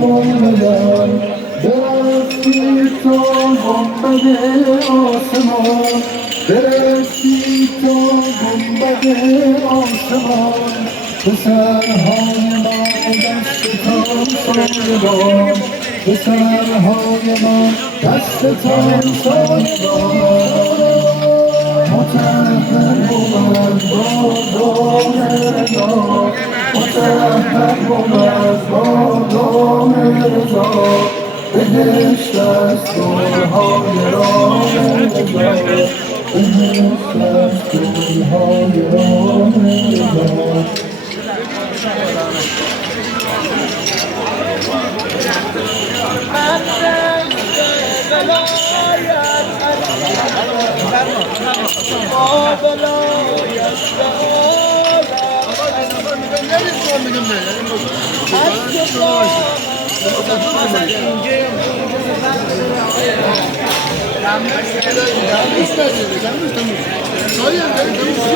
زندگان برفتی تو گنبد آسمان برفتی تو گنبد آسمان به سرهای ما دستتان سایبان به سرهای ما دستتان سایبان متهم بود با دام رضا متهم بود با دام رضا بهشت از گلهای رام رضا بهشت از گلهای رام رضا Gelmiş.